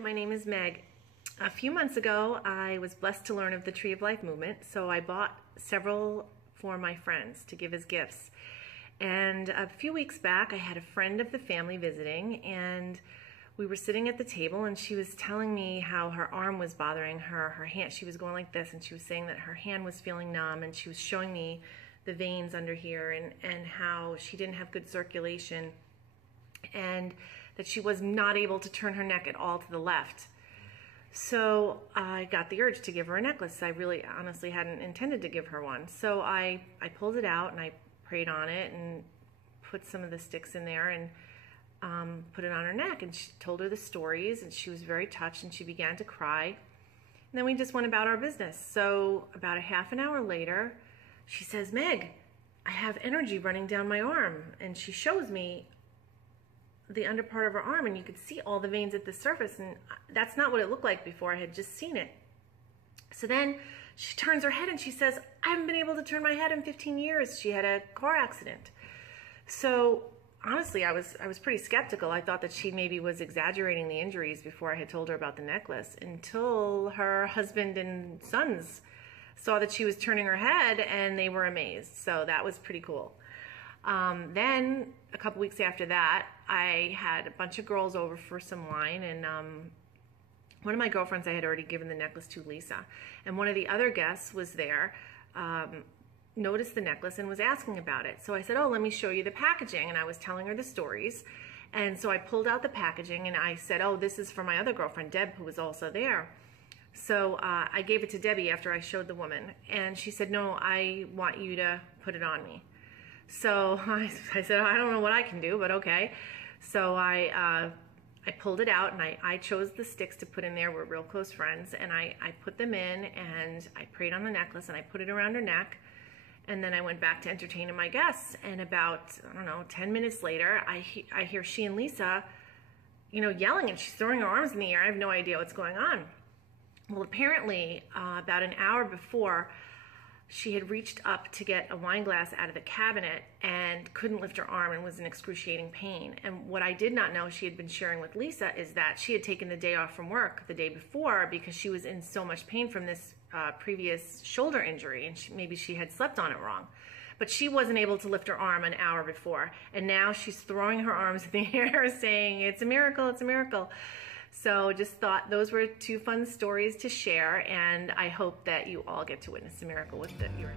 my name is Meg. A few months ago, I was blessed to learn of the Tree of Life movement, so I bought several for my friends to give as gifts. And a few weeks back, I had a friend of the family visiting, and we were sitting at the table, and she was telling me how her arm was bothering her. Her hand, she was going like this, and she was saying that her hand was feeling numb, and she was showing me the veins under here and how she didn't have good circulation, and that she was not able to turn her neck at all to the left. So I got the urge to give her a necklace. I really honestly hadn't intended to give her one. So I pulled it out and I prayed on it and put some of the sticks in there and put it on her neck, and she told her the stories, and she was very touched, and she began to cry. And then we just went about our business. So about a half an hour later, she says, "Meg, I have energy running down my arm." And she shows me the under part of her arm, and you could see all the veins at the surface, and that's not what it looked like before. I had just seen it. So then she turns her head and she says, "I haven't been able to turn my head in 15 years. She had a car accident." So honestly, I was pretty skeptical. I thought that she maybe was exaggerating the injuries before I had told her about the necklace, until her husband and sons saw that she was turning her head, and they were amazed. So that was pretty cool. Then a couple weeks after that, I had a bunch of girls over for some wine, and one of my girlfriends I had already given the necklace to, Lisa, and one of the other guests was there, noticed the necklace and was asking about it. So I said, "Oh, let me show you the packaging," and I was telling her the stories. And so I pulled out the packaging and I said, "Oh, this is for my other girlfriend, Deb, who was also there." So I gave it to Debbie after I showed the woman, and she said, "No, I want you to put it on me." So I said, "I don't know what I can do, but okay." So I pulled it out, and I chose the sticks to put in there. We're real close friends, and I put them in, and I prayed on the necklace, and I put it around her neck, and then I went back to entertaining my guests. And about, I don't know, 10 minutes later, I hear she and Lisa, yelling, and she's throwing her arms in the air. I have no idea what's going on. Well, apparently, about an hour before, she had reached up to get a wine glass out of the cabinet and couldn't lift her arm and was in excruciating pain. And what I did not know she had been sharing with Lisa is that she had taken the day off from work the day before because she was in so much pain from this previous shoulder injury, and maybe she had slept on it wrong. But she wasn't able to lift her arm an hour before, and now she's throwing her arms in the air saying, "It's a miracle, it's a miracle." So just thought those were two fun stories to share, and I hope that you all get to witness a miracle with your